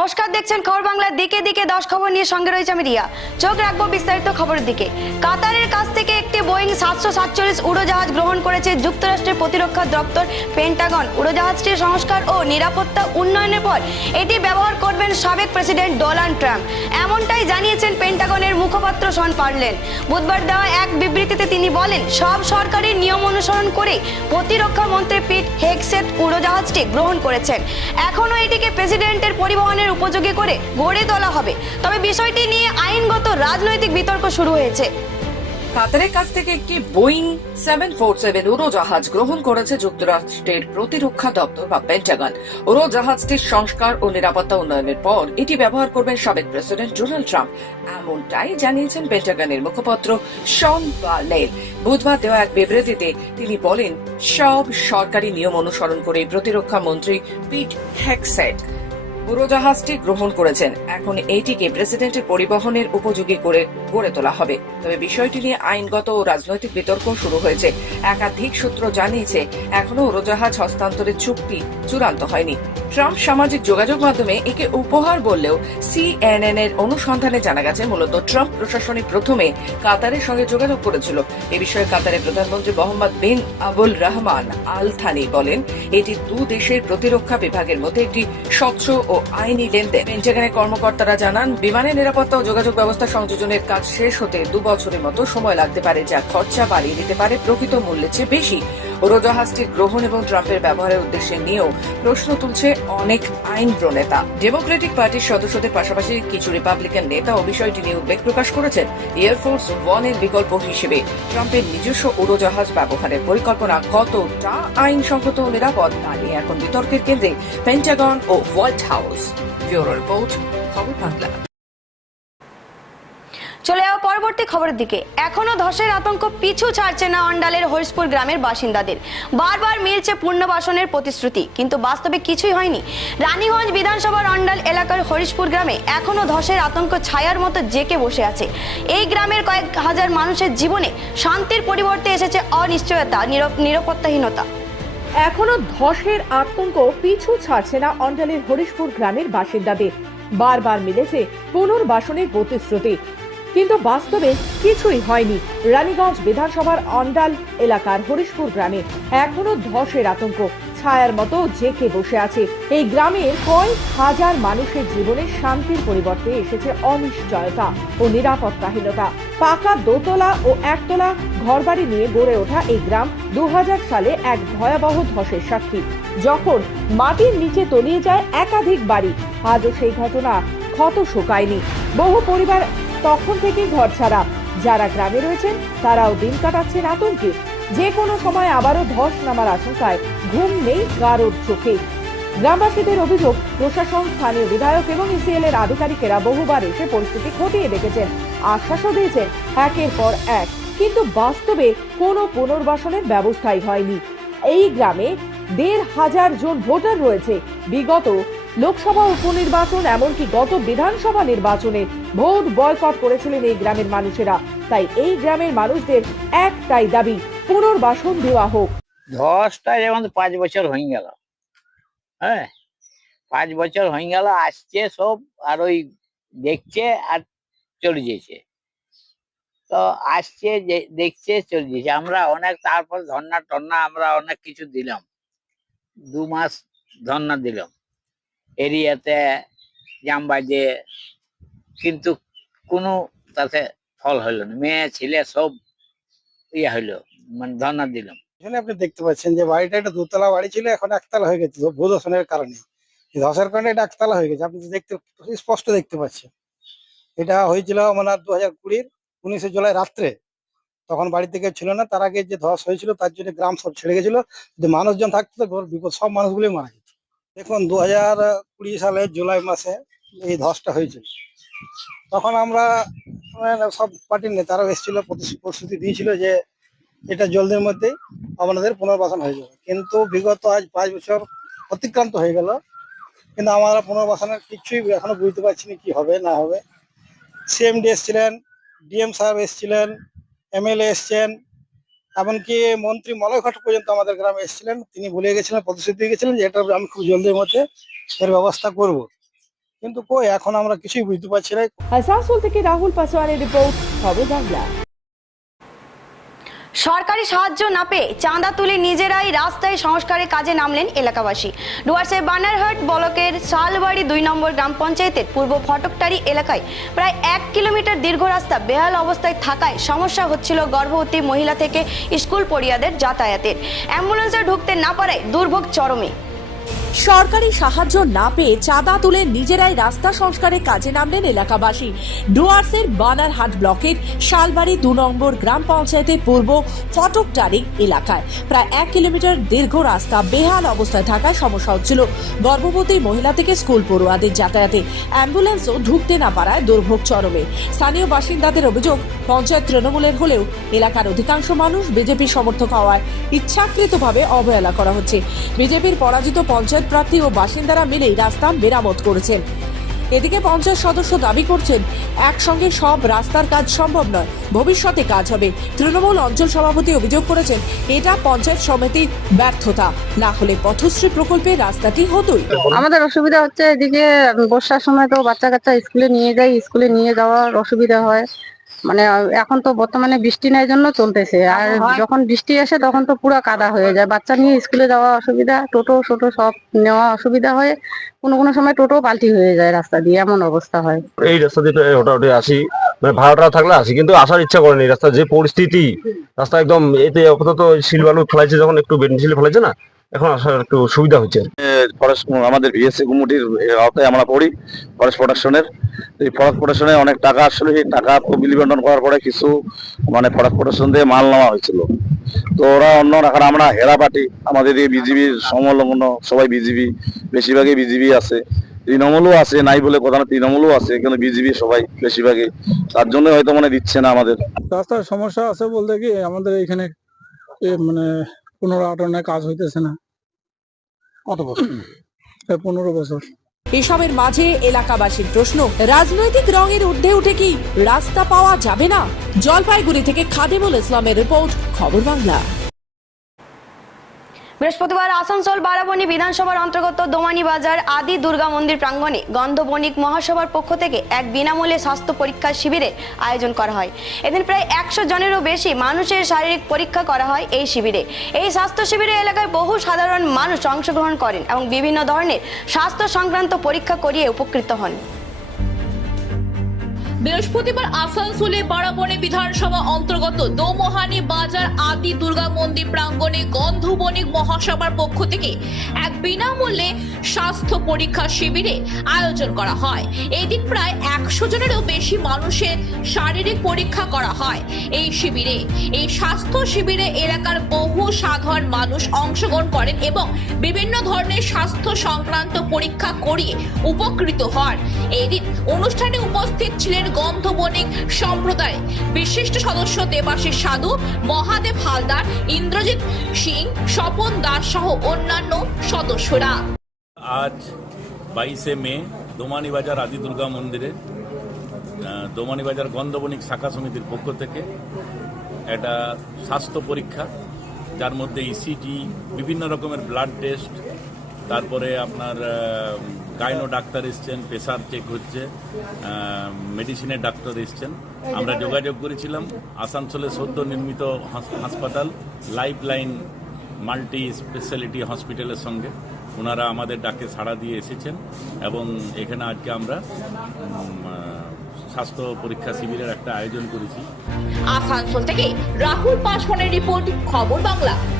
নমস্কার, দেখছেন খবর বাংলা দিকে দিকে, দশ খবর নিয়ে সঙ্গে রয়েছে আমি রিয়া। চোখ রাখব বিস্তারিত খবরের দিকে। কাতারের কাছ থেকে বোয়িং সাতশো সাতচল্লিশ উড়োজাহাজ গ্রহণ করেছে যুক্তরাষ্ট্রের প্রতিরক্ষা দপ্তর পেন্টাগন উড়োজাহাজটির সংস্কার ও নিরাপত্তা উন্নয়নের পর এটি ব্যবহার করবেন সাবেক প্রেসিডেন্ট ডোনাল্ড ট্রাম্প। এমনটাই জানিয়েছেন পেন্টাগনের মুখপাত্র শন পারলেন। বুধবার দেওয়া এক বিবৃতিতে তিনি বলেন, সব সরকারি নিয়ম অনুসরণ করে প্রতিরক্ষা মন্ত্রী পিট হেগসেট উড়োজাহাজটি গ্রহণ করেছেন। এখনও এটিকে প্রেসিডেন্টের পরিবহনের উপযোগী করে গড়ে তোলা হবে। তবে বিষয়টি নিয়ে আইনগত রাজনৈতিক বিতর্ক শুরু হয়েছে। কাতারের কাছ থেকে একটি বোয়িং সেভেন ফোর সেভেন উড়োজাহাজ গ্রহণ করেছে যুক্তরাষ্ট্রের প্রতিরক্ষা দপ্তর বা পেন্টাগন। উড়োজাহাজটির সংস্কার ও নিরাপত্তা উন্নয়নের পর এটি ব্যবহার করবেন সাবেক প্রেসিডেন্ট ডোনাল্ড ট্রাম্প। এমনটাই জানিয়েছেন পেন্টাগনের মুখপাত্র শন বার্লেল বুধবার দেওয়া এক বিবৃতিতে তিনি বলেন, সব সরকারি নিয়ম অনুসরণ করে প্রতিরক্ষা মন্ত্রী পিট হেক্সেট উড়োজাহাজটি গ্রহণ করেছেন। এখন এইটিকে প্রেসিডেন্টের পরিবহনের উপযোগী করে গড়ে তোলা হবে। তবে বিষয়টি নিয়ে আইনগত ও রাজনৈতিক বিতর্ক শুরু হয়েছে। একাধিক সূত্র জানিয়েছে, এখনও উড়োজাহাজ হস্তান্তরের চুক্তি চূড়ান্ত হয়নি। ট্রাম্প সামাজিক যোগাযোগ মাধ্যমে একে উপহার বললেও সিএনএন এর অনুসন্ধানে জানা গেছে, মূলত ট্রাম্প প্রশাসনিক প্রথমে কাতারের সঙ্গে যোগাযোগ করেছিল। এ বিষয়ে কাতারের প্রধানমন্ত্রী Mohammed bin Abul Rahman Al Thani বলেন, এটি দু দেশের প্রতিরক্ষা বিভাগের মধ্যে একটি স্বচ্ছ ও আইনি লেনদেন। পেন্টাগনের কর্মকর্তারা জানান, বিমানের নিরাপত্তা ও যোগাযোগ ব্যবস্থা সংযোজনের কাজ শেষ হতে দু বছরের মতো সময় লাগতে পারে, যা খরচা বাড়িয়ে দিতে পারে প্রকৃত মূল্যের চেয়ে বেশি। উড়োজাহাজটির গ্রহণ এবং ট্রাম্পের ব্যবহারের উদ্দেশ্যে নিয়েও প্রশ্ন তুলছে অনেক আইন প্রণেতা। ডেমোক্রেটিক পার্টির সদস্যদের পাশাপাশি কিছু রিপাবলিকান নেতাও বিষয়টি নিয়ে উদ্বেগ প্রকাশ করেছেন এয়ারফোর্স ওয়ানের বিকল্প হিসেবে। ট্রাম্পের নিজস্ব উড়োজাহাজ ব্যবহারের পরিকল্পনা কতটা আইনসঙ্গত নিরাপদ, তা নিয়ে এখন বিতর্কের কেন্দ্রে পেন্টাগন ও হোয়াইট হাউস ব্যুরো রিপোর্ট, খবর বাংলা। পরবর্তী খবরের দিকে। এখনও ধসের আতঙ্ক পিছু ছাড়ছে না অন্ডালের হরিশপুর গ্রামের বাসিন্দাদের। বারবার মিলছে পুনর্বাসনের প্রতিশ্রুতি, কিন্তু বাস্তবে কিছুই হয়নি। রানীগঞ্জ বিধানসভার অন্ডাল এলাকার হরিশপুর গ্রামে এখনও ধসের আতঙ্ক ছায়ার মতো জেকে বসে আছে। এই গ্রামের কয়েক হাজার মানুষের জীবনে শান্তির পরিবর্তে এসেছে অনিশ্চয়তা, নিরপ- নিরাপত্তাহীনতা। এখনও ধসের আতঙ্ক পিছু ছাড়ছে না অন্ডালের হরিশপুর গ্রামের বাসিন্দাদের। বারবার মিলেছে পুনর্বাসনের প্রতিশ্রুতি কিন্তু বাস্তবে কিছুই হয়নি। রানীগঞ্জ বিধানসভার অন্ডাল এলাকার হরিশপুর গ্রামে এখনও ধসের আতঙ্ক। ছায়ার মতো জেকে বসে আছে। এই গ্রামের কয়েক হাজার মানুষের জীবনে শান্তির পরিবর্তে এসেছে অনিশ্চয়তা ও নিরাপত্তাহীনতা। পাকা দোতলা ও একতলা ঘরবাড়ি নিয়ে গড়ে ওঠা এই গ্রাম দু হাজার সালে এক ভয়াবহ ধসের সাক্ষী। যখন মাটির নিচে তলিয়ে যায় একাধিক বাড়ি, আজও সেই ঘটনা ক্ষত শোকায়নি। বহু পরিবার তখন থেকেই ঘর ছাড়া। যারা গ্রামে রয়েছেন, তারাও দিন কাটাচ্ছেন আতঙ্কে। যে কোনো সময় আবারও ধস নামার আশঙ্কায় ঘুম নেই কারোর চোখে। গ্রামবাসীদের অভিযোগ, প্রশাসন, স্থানীয় বিধায়ক এবং ইসিএল এর আধিকারিকেরা বহুবার এসে পরিস্থিতি খতিয়ে দেখেছেন। আশ্বাসও দিয়েছেন, একের পর এক। কিন্তু বাস্তবে কোনো পুনর্বাসনের ব্যবস্থাই হয়নি। এই গ্রামে দেড় হাজার জন ভোটার রয়েছে। বিগত লোকসভা উপনির্বাচন এমনকি গত বিধানসভা নির্বাচনে ভোট বয়কট করেছিলেন এই গ্রামের মানুষেরা। তাই এই গ্রামের মানুষদের একটাই দাবি, পুনর্বাসন দেওয়া হোক। ধসটা যেমন পাঁচ বছর হয়ে গেল। হ্যাঁ পাঁচ বছর হয়ে গেল, আসছে সব, আর ওই দেখছে আর চলে যেছে তো আসছে দেখছে, চলে যেছে আমরা অনেক তারপর ধর্না টর্না আমরা অনেক কিছু দিলাম। দু মাস ধর্না দিলাম। এরিয়াতে জামবাজে কিন্তু কোনো তাতে ফল হইল না। মেয়ে, ছেলে সব ইয়ে হইল মানে ধর্না দিলাম এখানে আপনি দেখতে পাচ্ছেন যে বাড়িটা একটা দোতলা বাড়ি ছিল, এখন একতলা হয়ে গেছে ভূদর্শনের কারণে। ধসের কারণে এটা একতলা হয়ে গেছে, আপনি দেখতে, স্পষ্ট দেখতে পাচ্ছেন। এটা হয়েছিল মানে দু হাজার কুড়ির উনিশে জুলাই রাত্রে। তখন বাড়ি থেকে ছিল না, তার আগে যে ধস হয়েছিল, তার জন্য গ্রাম সব ছেড়ে গেছিল। যদি মানুষজন থাকতো তো বিপদ, সব মানুষগুলোই মারা দেখুন, দু হাজার কুড়ি সালে জুলাই মাসে এই ধসটা হয়েছিল তখন আমরা মানে সব পার্টির নেতারাও এসেছিল প্রতিশ্রু- প্রতিশ্রুতি দিয়েছিল যে এটা জলদির মধ্যেই আমাদের পুনর্বাসন হয়ে যাবে। কিন্তু বিগত আজ পাঁচ বছর অতিক্রান্ত হয়ে গেল। কিন্তু আমরা পুনর্বাসনের কিছুই এখনও বুঝতে পারছি না কি হবে, না হবে। সিএমডি এসছিলেন, ডিএম সাহেব এসছিলেন, এমএলএ এসছেন এমনকি মন্ত্রী মলয় ঘাট পর্যন্ত আমাদের গ্রামে এসেছিলেন। তিনি বলে গেছিলেন প্রতিশ্রুতি দিয়ে গেছিলেন যে এটা আমি খুব জলদির মধ্যে এর ব্যবস্থা করব। কিন্তু কই, এখন আমরা কিছুই বুঝতে পারছি না। আসানসোল থেকে রাহুল পাসোয়ানের রিপোর্ট খবর বাংলা। সরকারি সাহায্য না পেয়ে চাঁদা তুলে নিজেরাই রাস্তায় সংস্কারের কাজে নামলেন এলাকাবাসী। ডুয়ার্সের বানারহাট ব্লকের শালবাড়ি দুই নম্বর গ্রাম পঞ্চায়েতের পূর্ব ফটকটারি এলাকায় প্রায় এক কিলোমিটার দীর্ঘ রাস্তা বেহাল অবস্থায় থাকায় সমস্যা হচ্ছিল গর্ভবতী মহিলা থেকে স্কুল পড়িয়াদের যাতায়াতের। অ্যাম্বুলেন্সে ঢুকতে না পারায় দুর্ভোগ চরমে। সরকারি সাহায্য না পেয়ে চাঁদা তুলে নিজেরাই রাস্তা সংস্কারের কাজে নামলেন এলাকাবাসী। ডুয়ার্সের বানারহাট ব্লকের শালবাড়ি দু নম্বর গ্রাম পঞ্চায়েতের পূর্ব ফটকটারিক এলাকায় প্রায় এক কিলোমিটার দীর্ঘ রাস্তা বেহাল অবস্থায় থাকায় সমস্যা হচ্ছিল। গর্ভবতী মহিলা থেকে স্কুল পড়ুয়াদের যাতায়াতে অ্যাম্বুলেন্সও ঢুকতে না পারায় দুর্ভোগ চরমে। স্থানীয় বাসিন্দাদের অভিযোগ, পঞ্চায়েত তৃণমূলের হলেও এলাকার অধিকাংশ মানুষ বিজেপির সমর্থক হওয়ায় ইচ্ছাকৃতভাবে অবহেলা করা হচ্ছে। বিজেপির পরাজিত পঞ্চায়েত প্রার্থী ও বাসিন্দারা মিলেই রাস্তা মেরামত করেছেন। এদিকে পঞ্চায়েত সদস্য দাবি করছেন, একসঙ্গে সব রাস্তার কাজ সম্ভব নয়, ভবিষ্যতে কাজ হবে। তৃণমূল অঞ্চল সভাপতি অভিযোগ করেছেন, এটা পঞ্চায়েত সমিতির ব্যর্থতা, না হলে পথশ্রী প্রকল্পে রাস্তাটি হতোই। আমাদের অসুবিধা হচ্ছে এদিকে বর্ষার সময় তো বাচ্চা কাচ্চা স্কুলে নিয়ে যায়, স্কুলে নিয়ে যাওয়ার অসুবিধা হয়। মানে এখন তো বর্তমানে বৃষ্টি নাই জন্য চলতেছে। আর যখন বৃষ্টি আসে তখন তো পুরো কাদা হয়ে যায়। বাচ্চা নিয়ে স্কুলে যাওয়া অসুবিধা টোটো টোটো সব নেওয়া অসুবিধা হয়ে কোনো কোনো সময় টোটো পাল্টি হয়ে যায় রাস্তা দিয়ে এমন অবস্থা হয়। এই রাস্তা দিয়ে মোটামুটি আসি মানে ভাড়াটা থাকলে আসি কিন্তু আসার ইচ্ছা করেনি। এই রাস্তার যে পরিস্থিতি রাস্তা একদম এতে আপাতত শিল বালু ফেলাইছে যখন একটু বেনশিল ফেলাইছে না এখন আসার একটু সুবিধা হচ্ছে। ফরেস্ট আমাদের বিএসসি কমিটির আওতায় আমরা পড়ি ফরেস্ট প্রোটেকশনের এই ফরেস্ট প্রোটেকশনে অনেক টাকা আসলে সেই টাকা বিলি বন্টন করার পরে কিছু মানে ফরেস্ট প্রোটেকশন দিয়ে মাল নেওয়া হয়েছিল। তো ওরা অন্য এখন আমরা হেরা পার্টি আমাদের এই বিজিবির সমলগ্ন সবাই বিজিবি বেশিরভাগই বিজিবি আছে। তৃণমূলও আছে নাই বলে কথা না তৃণমূলও আছে কিন্তু বিজিবি সবাই বেশিরভাগই। তার জন্য হয়তো মনে দিচ্ছে না আমাদের। রাস্তার সমস্যা আছে বলতে কি আমাদের এখানে এ মানে পনেরো আটান্নায় কাজ হইতেছে না। কত বছর? পনেরো বছর। এসবের মাঝে এলাকাবাসীর প্রশ্ন রাজনৈতিক রঙের ঊর্ধ্বে উঠে কি রাস্তা পাওয়া যাবে না? জলপাইগুড়ি থেকে খাদিমুল ইসলামের রিপোর্ট খবর বাংলা। বৃহস্পতিবার আসানসোল বারাবণী বিধানসভার অন্তর্গত দোমানি বাজার আদি দুর্গা মন্দির প্রাঙ্গণে গন্ধবণিক মহাসভার পক্ষ থেকে এক বিনামূল্যে স্বাস্থ্য পরীক্ষা শিবিরের আয়োজন করা হয়। এদিন প্রায় একশো জনেরও বেশি মানুষের শারীরিক পরীক্ষা করা হয় এই শিবিরে। এই স্বাস্থ্য শিবিরে এলাকায় বহু সাধারণ মানুষ অংশগ্রহণ করেন এবং বিভিন্ন ধরনের স্বাস্থ্য সংক্রান্ত পরীক্ষা করিয়ে উপকৃত হন। বৃহস্পতিবার আসানসোলে বারাবণী বিধানসভা অন্তর্গত দোমোহানি বাজার আদি দুর্গা মন্দির প্রাঙ্গণে গন্ধবণিক মহাসভার পক্ষ থেকে এক বিনামূল্যে স্বাস্থ্য পরীক্ষা শিবিরে আয়োজন করা হয়। এদিন প্রায় একশো জনেরও বেশি মানুষের শারীরিক পরীক্ষা করা হয় এই শিবিরে। এই স্বাস্থ্য শিবিরে এলাকার বহু সাধারণ মানুষ অংশগ্রহণ করেন এবং বিভিন্ন ধরনের স্বাস্থ্য সংক্রান্ত পরীক্ষা করিয়ে উপকৃত হন। এদিন অনুষ্ঠানে উপস্থিত ছিলেন গন্ধবণিক সম্প্রদায়ের বিশিষ্ট সদস্য দেবাশিস সাধু, মহাদেব হালদার, ইন্দ্রজিৎ সিং, স্বপন দাস সহ অন্যান্য সদস্যরা। আজ বাইশে মে, দোমানি বাজার আদি দুর্গা মন্দিরে দোমানি বাজার গন্ধবণিক শাখা সমিতির পক্ষ থেকে একটা স্বাস্থ্য পরীক্ষা, যার মধ্যে ইসিজি বিভিন্ন রকমের ব্লাড টেস্ট তারপরে আপনার গাইনো ডাক্তার এসছেন প্রেশার চেক হচ্ছে মেডিসিনের ডাক্তার এসছেন। আমরা যোগাযোগ করেছিলাম, আসানসোলে সদ্য নির্মিত হাস- হাসপাতাল লাইফ লাইন মাল্টি স্পেশালিটি হসপিটালের সঙ্গে। ওনারা আমাদের ডাকে সাড়া দিয়ে এসেছেন এবং এখানে আজকে আমরা স্বাস্থ্য পরীক্ষা শিবিরের একটা আয়োজন করেছি। আসানসোল থেকে রাহুল পাসওয়ানের রিপোর্ট, খবর বাংলা।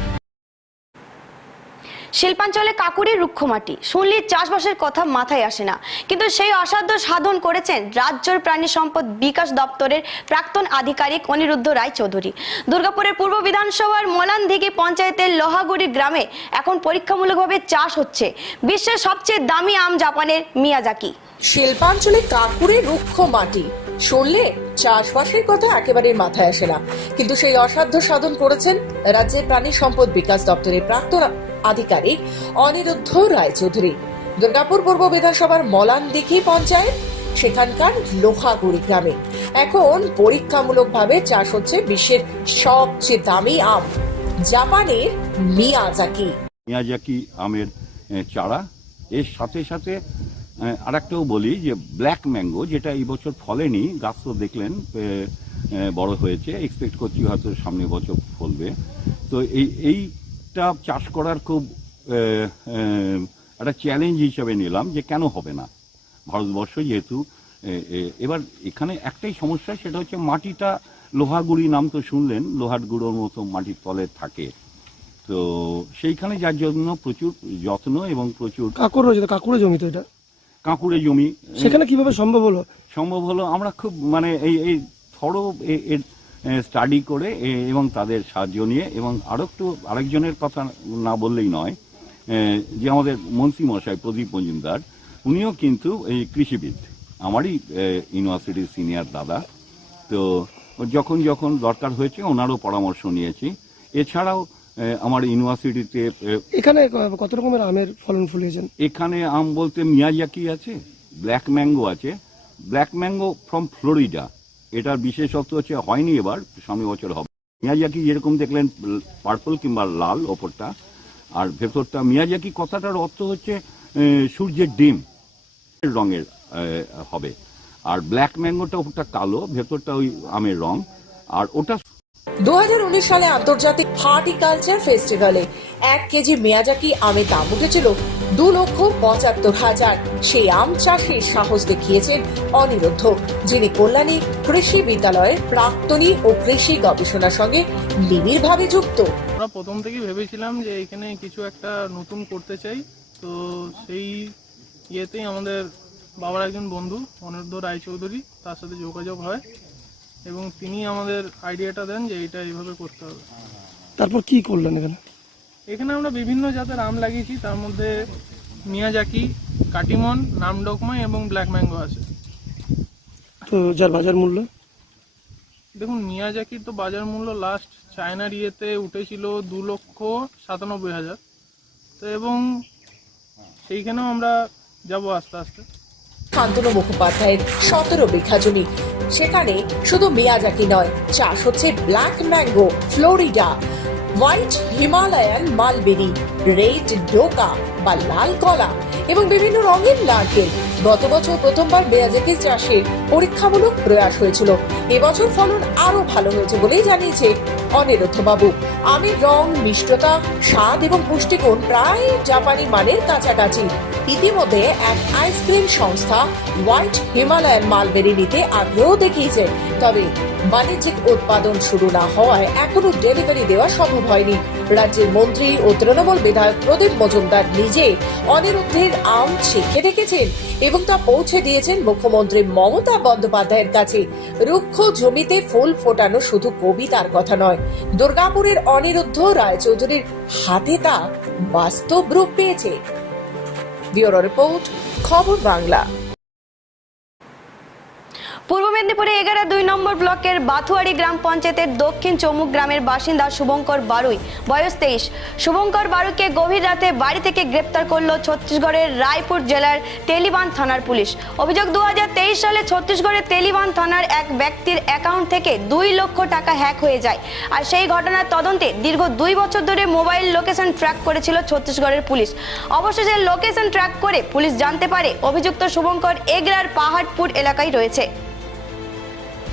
শিল্পাঞ্চলে কাকুরির রুক্ষ মাটি। শুনলে চাষবাসের কথা মাথায় আসে না। কিন্তু সেই অসাধ্য সাধন করেছেন রাজ্যের প্রাণী সম্পদ বিকাশ দপ্তরের প্রাক্তন আধিকারিক অনিরুদ্ধ রায় চৌধুরী দুর্গাপুরের পূর্ব বিধানসভার মোলানদিঘি পঞ্চায়েতের লোহাগুড়ি গ্রামে এখন পরীক্ষামূলকভাবে চাষ হচ্ছে। বিশ্বের সবচেয়ে দামি আম জাপানের মিয়াজাকি। শিল্পাঞ্চলে কাকুরে রুক্ষ মাটি। শুনলে চাষবাসের কথা একেবারে মাথায় আসে না। কিন্তু সেই অসাধ্য সাধন করেছেন রাজ্যের প্রাণী সম্পদ বিকাশ দপ্তরের প্রাক্তন আধিকারিক অনিরুদ্ধ রায়চৌধুরী। দুর্গাপুর পূর্ব বিধানসভার মলান দিঘি পঞ্চায়েত, সেখানকার লোহাগুড়ি গ্রামে। এখন পরীক্ষামূলকভাবে চাষ হচ্ছে বিশ্বের সবচেয়ে দামি আম, জাপানের মিয়াজাকি। মিয়াজাকি আমের চারা। এর সাথে সাথে আর একটাও বলি যে ব্ল্যাক ম্যাঙ্গো, যেটা এই বছর ফলেনি, গাছ তো দেখলেন বড় হয়েছে। এক্সপেক্ট করছি হয়তো সামনে বছর ফলবে। তো এই এই এইটা চাষ করার খুব একটা চ্যালেঞ্জ হিসেবে নিলাম যে কেন হবে না? ভারতবর্ষ যেহেতু এবার এখানে একটাই সমস্যা সেটা হচ্ছে মাটিটা লোহাগুড়ি নাম তো শুনলেন লোহার গুঁড়োর মতো মাটির তলে থাকে। তো সেইখানে যার জন্য প্রচুর যত্ন এবং প্রচুর কাকুর রয়েছে কাকুরের জমি তো এটা? কাঁকুড়ে জমি। সেখানে কীভাবে সম্ভব হলো? সম্ভব হলো আমরা খুব মানে এই এই থরো এর স্টাডি করে এবং তাদের সাহায্য নিয়ে এবং আরও একটু আরেকজনের কথা না বললেই নয় যে আমাদের মন্ত্রী মশাই প্রদীপ মজুমদার উনিও কিন্তু এই কৃষিবিদ। আমারই ইউনিভার্সিটির সিনিয়র দাদা। তো যখন যখন দরকার হয়েছে ওনারও পরামর্শ নিয়েছি। এছাড়াও আমার ইউনিভার্সিটিতে এখানে কত রকমের আমের ফলন ফুলিয়েছেন? এখানে আম বলতে মিয়াজাকি আছে ব্ল্যাক ম্যাঙ্গো আছে। Black mango from Florida. এটার বিশেষত্ব হচ্ছে হয়নি এবার, সামনে বছর হবে। মিয়াজাকি যেরকম দেখলেন, পার্পল কিংবা লাল ওপরটা, আর ভেতরটা, মিয়াজাকি কথাটার অর্থ হচ্ছে সূর্যের ডিম রঙের হবে। আর ব্ল্যাক ম্যাঙ্গোটা ওপরটা কালো, ভেতরটা ওই আমের রং। আর ওটা দু হাজার উনিশ সালে আন্তর্জাতিক হর্টিকালচার ফেস্টিভ্যালে এক কেজি মেয়াজাকি আমের দাম উঠেছিল? দু লক্ষ পঁচাত্তর হাজার। সেই আম চাষে সাহস দেখিয়েছেন অনিরুদ্ধ, যিনি কল্যাণী কৃষি বিদ্যালয়ের প্রাক্তনী ও কৃষি গবেষণার সঙ্গে নিবিড়ভাবে যুক্ত। আমরা প্রথম থেকেই ভেবেছিলাম যে এখানে কিছু একটা নতুন করতে চাই। তো সেই ইয়েতেই আমাদের বাবার একজন বন্ধু, অনিরুদ্ধ রায়চৌধুরী, তার সাথে যোগাযোগ হয়। এবং তিনি আমাদের আইডিয়াটা দেন যে এটা এইভাবে করতে হবে। তারপর কি করলেন এখানে? এখানে আমরা বিভিন্ন জাতের আম লাগিয়েছি তার মধ্যে মিয়াজাকি কাটিমন নামডকমাই এবং ব্ল্যাক ম্যাঙ্গো আছে। তো যার বাজার মূল্য? দেখুন মিয়াজাকির তো বাজার মূল্য লাস্ট চায়নার ইয়েতে উঠেছিল দু লক্ষ সাতানব্বই হাজার। তো এবং সেইখানেও আমরা যাব আস্তে আস্তে। শান্তনু মুখোপাধ্যায়ের সতেরো বিঘা জমি। সেখানে শুধু মিয়াজাকি নয়, চাষ হচ্ছে black mango, Florida, white Himalayan mulberry, red Dacca বা লাল কলা এবং বিভিন্ন রঙের নারকেল। গত বছর প্রথমবার মেয়াজাকি চাষে পরীক্ষামূলক প্রয়াস হয়েছিল। এবছর ফলন আরও ভালো হয়েছে বলেই জানিয়েছে অনিরুদ্ধ বাবু আমের রং, মিষ্টতা, স্বাদ এবং পুষ্টিগুণ প্রায় জাপানি মানের কাছাকাছি। ইতিমধ্যে এক আইসক্রিম সংস্থা হোয়াইট হিমালয়ান মালবেরি নিতে আগ্রহ দেখিয়েছে। তবে বাণিজ্যিক উৎপাদন শুরু না হওয়ায় এখনও ডেলিভারি দেওয়া সম্ভব হয়নি। রাজ্যের মন্ত্রী ও তৃণমূল বিধায়ক প্রদীপ মজুমদার নিজে অনিরুদ্ধের আম চেখে দেখেছেন এবং তা পৌঁছে দিয়েছেন মুখ্যমন্ত্রী মমতা বন্দ্যোপাধ্যায়ের কাছে। রুক্ষ জমিতে ফুল ফোটানো শুধু কবিতার কথা নয়, দুর্গাপুরের অনিরুদ্ধ রায়চৌধুরীর হাতে তা বাস্তব রূপ পেয়েছে। ব্যুরো রিপোর্ট, খবর বাংলা। মেদিনীপুরে এগারো দুই নম্বর ব্লকের বাথুয়ারি গ্রাম পঞ্চায়েতের দক্ষিণ চমুক গ্রামের বাসিন্দা শুভঙ্কর বারুই, বয়স তেইশ। শুভঙ্কর বারুইকে গভীর রাতে বাড়ি থেকে গ্রেপ্তার করল ছত্তিশগড়ের রায়পুর জেলার তেলিবান থানার পুলিশ। অভিযোগ, দুহাজার তেইশ সালে ছত্তিশগড়ের তেলিবান থানার এক ব্যক্তির অ্যাকাউন্ট থেকে দুই লক্ষ টাকা হ্যাক হয়ে যায়। আর সেই ঘটনার তদন্তে দীর্ঘ দুই বছর ধরে মোবাইল লোকেশন ট্র্যাক করেছিল ছত্তিশগড়ের পুলিশ। অবশেষে লোকেশন ট্র্যাক করে পুলিশ জানতে পারে অভিযুক্ত শুভঙ্কর এগরার পাহাড়পুর এলাকায় রয়েছে।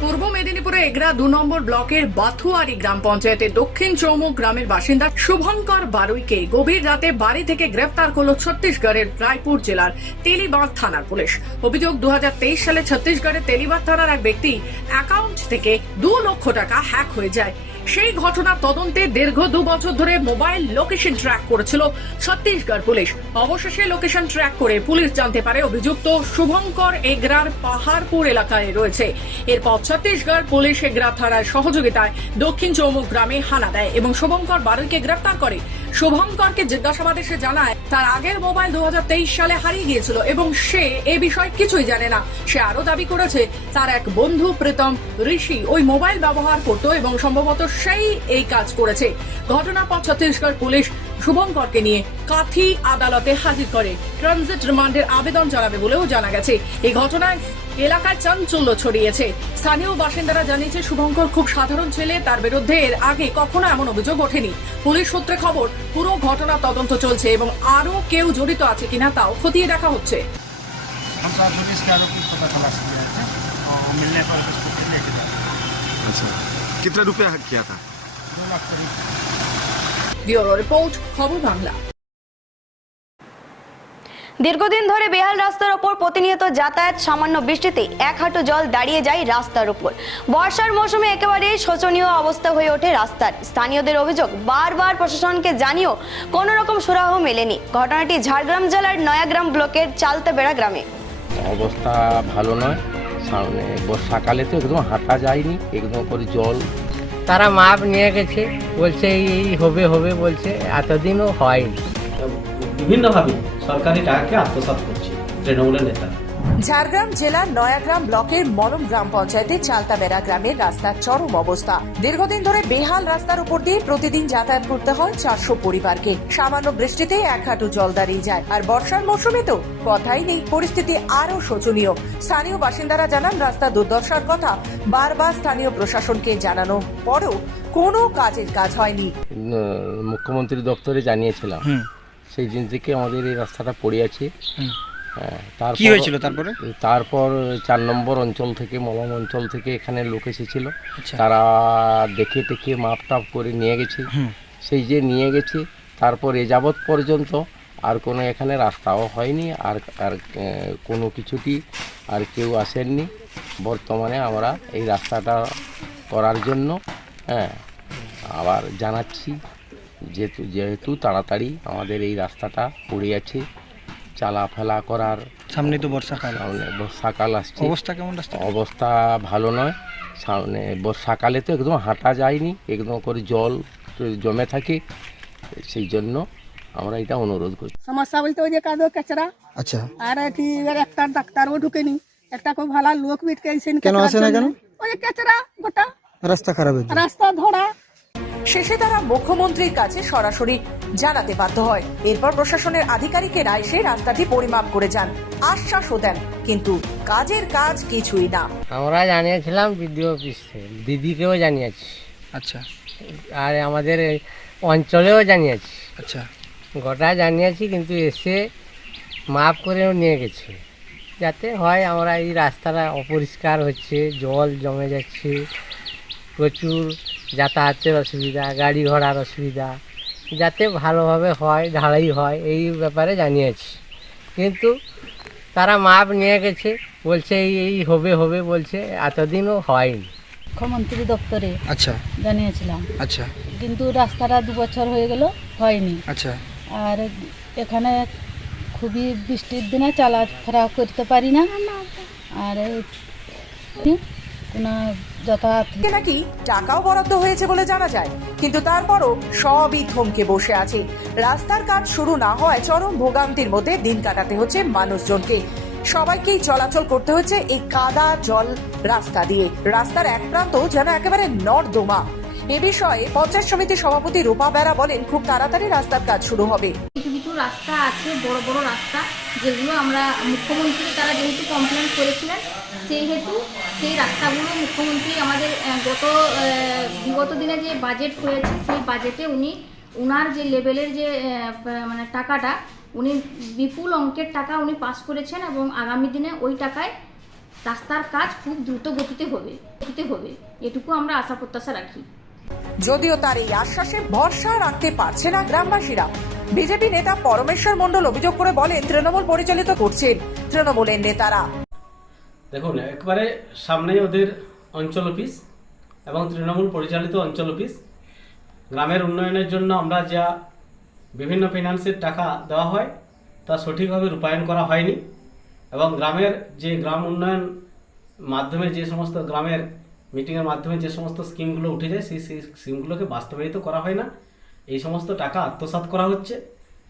পূর্ব মেদিনীপুরে এগরা দু নম্বর ব্লকের বাথুয়ারি গ্রাম পঞ্চায়েতের দক্ষিণ চৌমুখ গ্রামের বাসিন্দা শুভঙ্কর বারুইকে গভীর রাতে বাড়ি থেকে গ্রেফতার করল ছত্তিশগড়ের রায়পুর জেলার তেলিবাঁধ থানার পুলিশ। অভিযোগ দু হাজার তেইশ সালে ছত্তিশগড়ের তেলিবাঁধ থানার এক ব্যক্তি অ্যাকাউন্ট থেকে দু লক্ষ টাকা হ্যাক হয়ে যায়। সেই ঘটনা তদন্তে দীর্ঘ দু বছর ধরে মোবাইল লোকেশন ট্র্যাক করেছিল ছত্তিশগড় পুলিশ। অবশেষে লোকেশন ট্র্যাক করে পুলিশ জানতে পারে অভিযুক্ত শুভঙ্কর এগরার পাহাড়পুর এলাকায় রয়েছে। এরপর ছত্তিশগড় পুলিশ এগরা থানার সহযোগিতায় দক্ষিণ চৌমুখ গ্রামে হানা দেয় এবং শুভঙ্কর বারুইকে গ্রেফতার করে শুভঙ্করকে জিজ্ঞাসাবাদে সে জানায়, তার আগের মোবাইল দু হাজার তেইশ সালে হারিয়ে গিয়েছিল এবং সে এ বিষয়ে কিছুই জানে না। সে আরও দাবি করেছে, তার এক বন্ধু প্রীতম ঋষি ওই মোবাইল ব্যবহার করত এবং সম্ভবত সেই এই কাজ করেছে। ঘটনার পর ছত্তিশগড় পুলিশ শুভঙ্করকে নিয়ে কাথি আদালতে হাজির করে। ট্রানজিট রিমান্ডের আবেদন জানাবে বলেও জানা গেছে। এই ঘটনায় এলাকায় চাঞ্চল্য ছড়িয়েছে স্থানীয় বাসিন্দারা জানিয়েছে শুভঙ্কর খুব সাধারণ ছেলে তার বিরুদ্ধে এর আগে কখনো এমন অভিযোগ ওঠেনি পুলিশ সূত্রে খবর পুরো ঘটনা তদন্ত চলছে এবং আরো কেউ জড়িত আছে কিনা তাও খতিয়ে দেখা হচ্ছে हमको पुलिस के आरोपी पता तलाश किया है দীর্ঘদিন ধরে বেহাল রাস্তার ওপর প্রতিনিয়ত যাতায়াত সামান্য বৃষ্টিতে এক হাঁটু জল দাঁড়িয়ে যায় রাস্তার উপর। বর্ষার মৌসুমে একেবারেই শোচনীয় অবস্থা হয়ে ওঠে রাস্তার। স্থানীয়দের অভিযোগ বারবার প্রশাসনকে জানিয়েও কোনো রকম সুরাহ মেলেনি। ঘটনাটি ঝাড়গ্রাম জেলার নয়াগ্রাম ব্লকের চালতাবেড়া গ্রামে। অবস্থা ভালো নয়। সামনে বর্ষাকালে তো একদম হাঁটা যায়নি একদম করে জল। তারা মাপ নিয়ে গেছে বলছে এই এই হবে হবে বলছে এতদিনও হয়নি। বিভিন্নভাবে সরকারি টাকাকে আত্মসাৎ করছে তৃণমূলের নেতারা। ঝাড়গ্রাম জেলার নয়াগ্রাম ব্লকের মরম গ্রাম পঞ্চায়েতের চালতাবেড়া গ্রামের রাস্তার চরম অবস্থা। দীর্ঘদিন ধরে বেহাল রাস্তার উপর দিয়ে প্রতিদিন যাতায়াত করতে হয় চারশো পরিবারকে। সামান্য বৃষ্টিতে এক হাঁটু জল দাঁড়িয়ে যায়। আর বর্ষার মৌসুমে তো কথাই নেই পরিস্থিতি আরও শোচনীয়। স্থানীয় বাসিন্দারা জানান রাস্তা দুর্দশার কথা বারবার স্থানীয় প্রশাসনকে জানানো পরেও কোনো কাজের কাজ হয়নি। মুখ্যমন্ত্রী দপ্তরে জানিয়েছিলাম। সেই দিন থেকে আমাদের এই রাস্তাটা পড়ে আছে। হ্যাঁ, তারপর কি হয়েছিল তারপরে? তারপর চার নম্বর অঞ্চল থেকে মলম অঞ্চল থেকে এখানে লোক এসেছিল। আচ্ছা। তারা দেখে টেকে মাপ টাপ করে নিয়ে গেছে। সেই যে নিয়ে গেছে তারপর এ যাবৎ পর্যন্ত আর কোনো এখানে রাস্তাও হয়নি আর আর কোনো কিছুটি আর কেউ আসেননি। বর্তমানে আমরা এই রাস্তাটা করার জন্য হ্যাঁ আবার জানাচ্ছি। যেহেতু যেহেতু তাড়াতাড়ি আমাদের এই রাস্তাটা পড়ে আছে চালাফেলা করার সামনে তো বর্ষাকাল। সামনে বর্ষাকাল আসছে। অবস্থা কেমন রাস্তা অবস্থা ভালো নয়। সামনে বর্ষাকালে তো একদম হাঁটা যায়নি একদম করে জল জমে থাকে সেই জন্য আমরা এটা অনুরোধ করি সমস্যা বলতে ওই যে কাদো কাচরা আচ্ছা। আর কি একটা ডাক্তারও ঢুকেনি। একটা খুব ভালো লোক বিটকে কেন আসে না কেন? ওই যে কাচরা গোটা। রাস্তা খারাপ রাস্তা ধরা। শেষে তারা মুখ্যমন্ত্রীর কাছে সরাসরি জানাতে বাধ্য হয়। এরপর প্রশাসনের আধিকারিকেরা এসে রাস্তাটি পরিমাপ করে যান। আশ্বাসও দেন কিন্তু কাজের কাজ কিছুই না। আমরা জানিয়েছিলাম বিডিও অফিস থেকে। দিদিকেও জানিয়েছি। আচ্ছা। আর আমাদের অঞ্চলেও জানিয়েছি। আচ্ছা। গোটা জানিয়েছি কিন্তু এসে মাপ করেও নিয়ে গেছে। যাতে হয় আমরা এই রাস্তাটা অপরিষ্কার হচ্ছে জল জমে যাচ্ছে। প্রচুর যাতায়াতের অসুবিধা গাড়ি ঘোড়ার অসুবিধা যাতে ভালোভাবে হয় ঢালাই হয় এই ব্যাপারে জানিয়েছি। কিন্তু তারা মাপ নিয়ে গেছে বলছে এই এই হবে হবে বলছে এতদিনও হয়নি। মুখ্যমন্ত্রী দপ্তরে আচ্ছা। জানিয়েছিলাম। আচ্ছা। কিন্তু রাস্তাটা দু বছর হয়ে গেল হয়নি। আচ্ছা। আর এখানে খুবই বৃষ্টির দিনে চলাফেরা করতে পারি না। আর কোনো যাতায়াত। নাকি টাকাও বরাদ্দ হয়েছে বলে জানা যায় কিন্তু তারপরও সবই থমকে বসে আছে। রাস্তার কাজ শুরু না হওয়ায় চরম ভোগান্তির মধ্যে দিন কাটাতে হচ্ছে মানুষজনকে। সবাইকেই চলাচল করতে হচ্ছে এই কাদা জল রাস্তা দিয়ে। রাস্তার এক প্রান্ত যেন একেবারে নর্দমা। এ বিষয়ে পঞ্চায়েত সমিতির সভাপতি রূপা বেরা বলেন খুব তাড়াতাড়ি রাস্তার কাজ শুরু হবে। কিছু কিছু রাস্তা আছে বড় বড় রাস্তা যেগুলো আমরা মুখ্যমন্ত্রী তারা যেহেতু কমপ্লেন করেছিলেন সেই হেতু সেই রাস্তাগুলো মুখ্যমন্ত্রী আমাদের গত বিগত দিনে যে বাজেট হয়েছে, সেই বাজেটে উনি, উনার যে লেভেলের যে মানে টাকাটা, উনি বিপুল অঙ্কের টাকা উনি পাস করেছেন এবং আগামী দিনে ওই টাকায় রাস্তার কাজ খুব দ্রুত গতিতে হবে গতিতে হবে। এটুকু আমরা আশা প্রত্যাশা রাখি। যদিও তার এই আশ্বাসে ভরসা রাখতে পারছে না গ্রামবাসীরা। বিজেপি নেতা পরমেশ্বর মণ্ডল অভিযোগ করে বলেন, তৃণমূল পরিচালিত করছেন। তৃণমূলের নেতারা দেখুন, একবারে সামনেই ওদের অঞ্চল অফিস এবং তৃণমূল পরিচালিত অঞ্চল অফিস। গ্রামের উন্নয়নের জন্য আমরা যা বিভিন্ন ফিনান্সের টাকা দেওয়া হয়, তা সঠিকভাবে রূপায়ণ করা হয়নি এবং গ্রামের যে গ্রাম উন্নয়ন মাধ্যমে যে সমস্ত গ্রামের মিটিংয়ের মাধ্যমে যে সমস্ত স্কিমগুলো উঠে যায় সেই সেই স্কিমগুলোকে বাস্তবায়িত করা হয় না। এই সমস্ত টাকা আত্মসাৎ করা হচ্ছে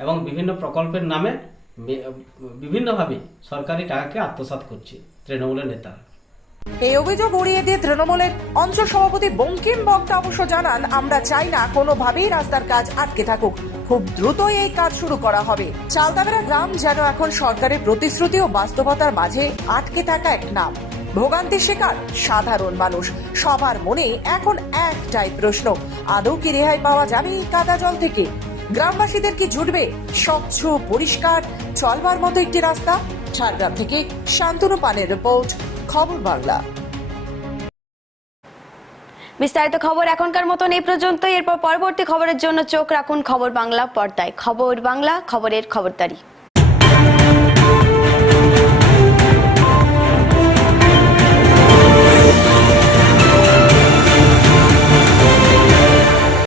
এবং বিভিন্ন প্রকল্পের নামে বিভিন্নভাবে সরকারি টাকাকে আত্মসাৎ করছে। তৃণমূলের নেতারা এই অভিযোগ উড়িয়ে দিয়ে তৃণমূলের অঞ্চল সভাপতি বঙ্কিম বক্তা অবশ্য জানান, আমরা চাই না কোনোভাবেই রাস্তার কাজ আটকে থাকুক। খুব দ্রুতই এই কাজ শুরু করা হবে। চালদাবেড়া গ্রাম যেন এখন সরকারের প্রতিশ্রুতি ও বাস্তবতার মাঝে আটকে থাকা এক নাম। ভোগান্তির শিকার সাধারণ মানুষ। সবার মনে এখন একটাই প্রশ্ন, আদৌ কি রেহাই পাওয়া যাবে এই কাদা জল থেকে? গ্রামবাসীদের কি জুটবে স্বচ্ছ, পরিষ্কার, চলবার মতো একটি রাস্তা? ঝাড়গ্রাম থেকে শান্তনু পানের রিপোর্ট, খবর বাংলা। বিস্তারিত খবর এখনকার মতন এই পর্যন্ত এরপর পরবর্তী খবরের জন্য চোখ রাখুন খবর বাংলা পর্দায়। খবর বাংলা, খবরের খবরদারি।